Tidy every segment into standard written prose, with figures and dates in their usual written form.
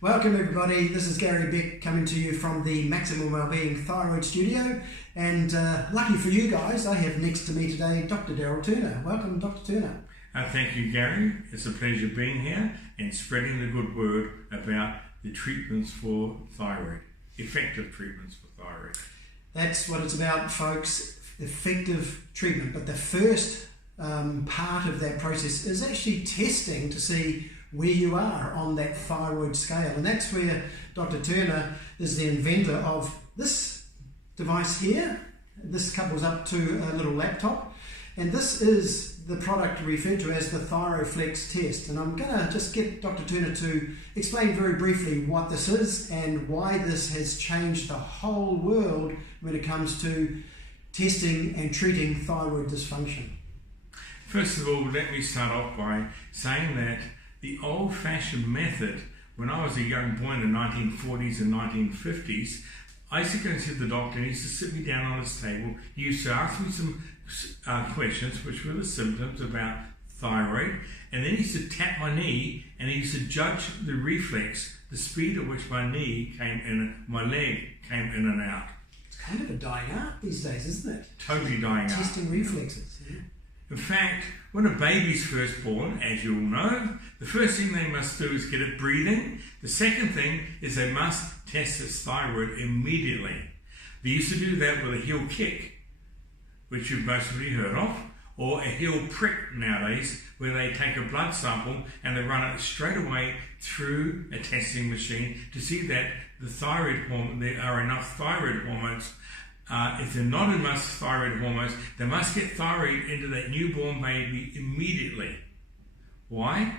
Welcome everybody, this is Gary Beck coming to you from the Maximum Wellbeing Thyroid Studio, and lucky for you guys, I have next to me today Dr Daryl Turner. Welcome Dr Turner. Thank you Gary, it's a pleasure being here and spreading the good word about the treatments for thyroid, effective treatments for thyroid. That's what it's about folks, effective treatment, but the first part of that process is actually testing to see where you are on that thyroid scale, and that's where Dr Turner is the inventor of this device here. This couples up to a little laptop, and this is the product referred to as the Thyroflex Test, and I'm going to just get Dr Turner to explain very briefly what this is and why this has changed the whole world when it comes to testing and treating thyroid dysfunction. First of all, let me start off by saying that the old-fashioned method, when I was a young boy in the 1940s and 1950s, I used to go and see the doctor, and he used to sit me down on his table. He used to ask me some questions, which were the symptoms about thyroid, and then he used to tap my knee, and he used to judge the reflex, the speed at which my knee came in, my leg came in and out. It's kind of a dying art these days, isn't it? Totally dying art. Testing reflexes. Yeah. In fact, when a baby's first born, as you all know, the first thing they must do is get it breathing. The second thing is they must test its thyroid immediately. They used to do that with a heel kick, which you've mostly heard of, or a heel prick nowadays, where they take a blood sample and they run it straight away through a testing machine to see that the thyroid hormone, there are enough thyroid hormones. If they're not enough thyroid hormones, they must get thyroid into that newborn baby immediately. Why?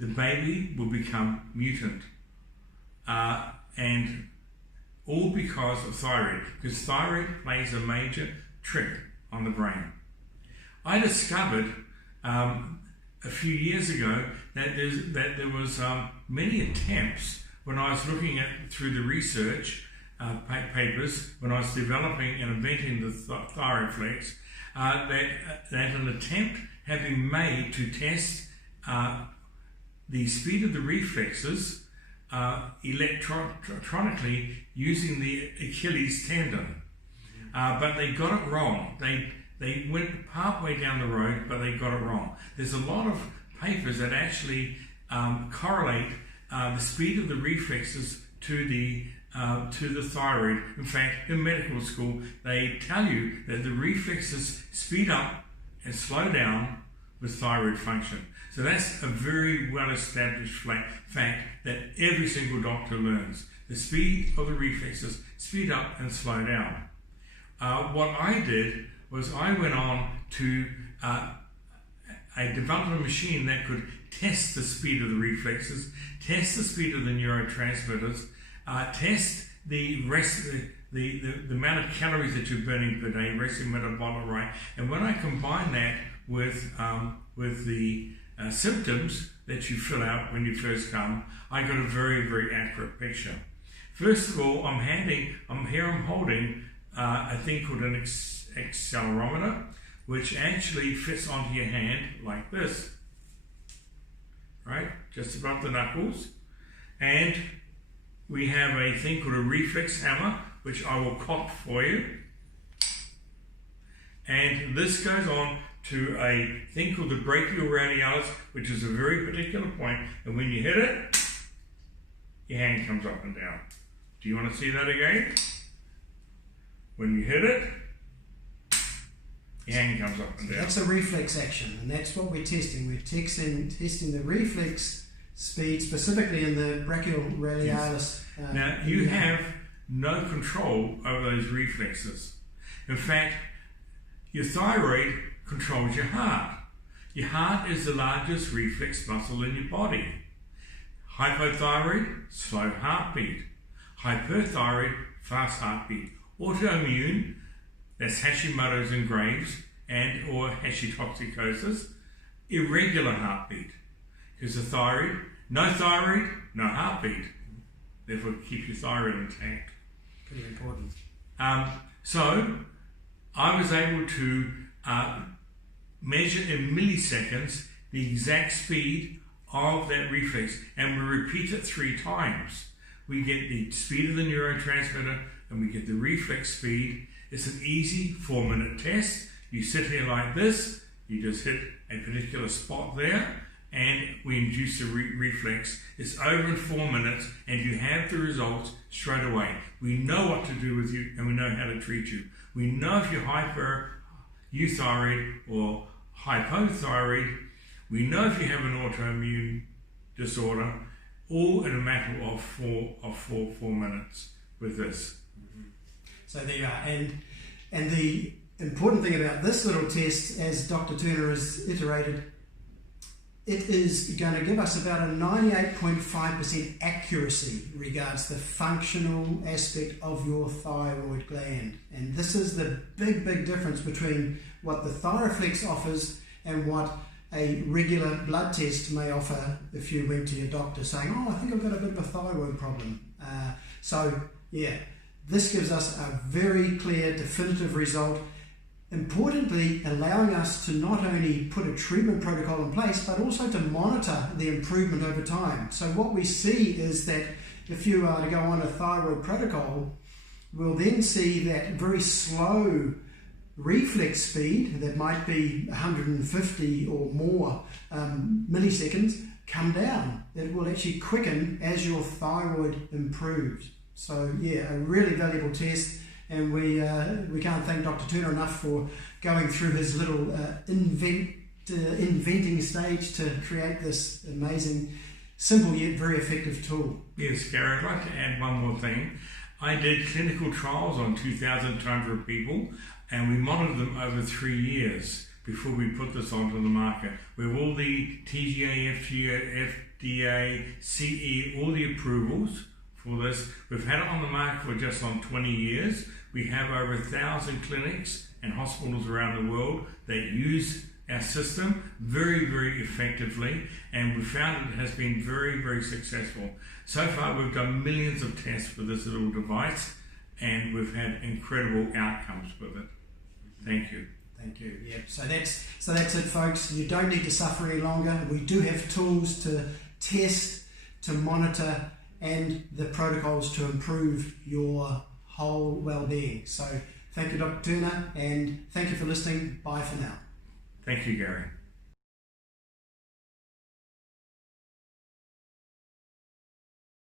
The baby will become mutant. And all because of thyroid, because thyroid plays a major trick on the brain. I discovered a few years ago that there was many attempts when I was looking at through the research papers, when I was developing and inventing the Thyroflex, that an attempt had been made to test the speed of the reflexes electronically using the Achilles tendon. But they got it wrong. They went part way down the road, but they got it wrong. There's a lot of papers that actually correlate the speed of the reflexes to the thyroid. In fact, in medical school, they tell you that the reflexes speed up and slow down with thyroid function. So that's a very well-established fact that every single doctor learns. The speed of the reflexes speed up and slow down. What I did was I went on to develop a machine that could test the speed of the reflexes, test the speed of the neurotransmitters, test the amount of calories that you're burning per day, resting metabolic rate, and when I combine that with the symptoms that you fill out when you first come, I got a very, very accurate picture. First of all, I'm holding a thing called an accelerometer, which actually fits onto your hand like this, right, just above the knuckles, and we have a thing called a reflex hammer, which I will cock for you. And this goes on to a thing called the brachial radialis, which is a very particular point. And when you hit it, your hand comes up and down. Do you want to see that again? When you hit it, your hand comes up and down. That's a reflex action, and that's what we're testing. We're testing the reflex speed, specifically in the brachial radialis. Yes. Now, you have no control over those reflexes. In fact, your thyroid controls your heart. Your heart is the largest reflex muscle in your body. Hypothyroid, slow heartbeat. Hyperthyroid, fast heartbeat. Autoimmune, that's Hashimoto's and Graves, and or hashitoxicosis, irregular heartbeat. Because the thyroid, no heartbeat. Therefore, keep your thyroid intact. Pretty important. So, I was able to measure in milliseconds the exact speed of that reflex, and we repeat it 3 times. We get the speed of the neurotransmitter and we get the reflex speed. It's an easy 4-minute test. You sit here like this, you just hit a particular spot there, and we induce a reflex. It's over in 4 minutes, and you have the results straight away. We know what to do with you, and we know how to treat you. We know if you're hyper-euthyroid or hypothyroid. We know if you have an autoimmune disorder, all in a matter of four minutes with this. So there you are. And the important thing about this little test, as Dr. Turner has iterated, it is going to give us about a 98.5% accuracy regards the functional aspect of your thyroid gland. And this is the big difference between what the Thyroflex offers and what a regular blood test may offer if you went to your doctor saying, oh, I think I've got a bit of a thyroid problem. So, yeah, this gives us a very clear, definitive result. Importantly, allowing us to not only put a treatment protocol in place, but also to monitor the improvement over time. So what we see is that if you are to go on a thyroid protocol, we'll then see that very slow reflex speed that might be 150 or more milliseconds come down. It will actually quicken as your thyroid improves. So yeah, a really valuable test, and we can't thank Dr. Turner enough for going through his little inventing stage to create this amazing, simple yet very effective tool. Yes, Gary, I'd like to add one more thing. I did clinical trials on 2,200 people, and we monitored them over 3 years before we put this onto the market. We have all the TGA, FDA, CE, all the approvals for this. We've had it on the market for just on 20 years. We have over 1,000 clinics and hospitals around the world that use our system very effectively, and we found it has been very successful. So far we've done millions of tests with this little device, and we've had incredible outcomes with it. Thank you. Thank you. Yeah. So that's it, folks. You don't need to suffer any longer. We do have tools to test, to monitor, and the protocols to improve your whole well-being. So thank you, Dr. Turner, and thank you for listening. Bye for now. Thank you, Gary.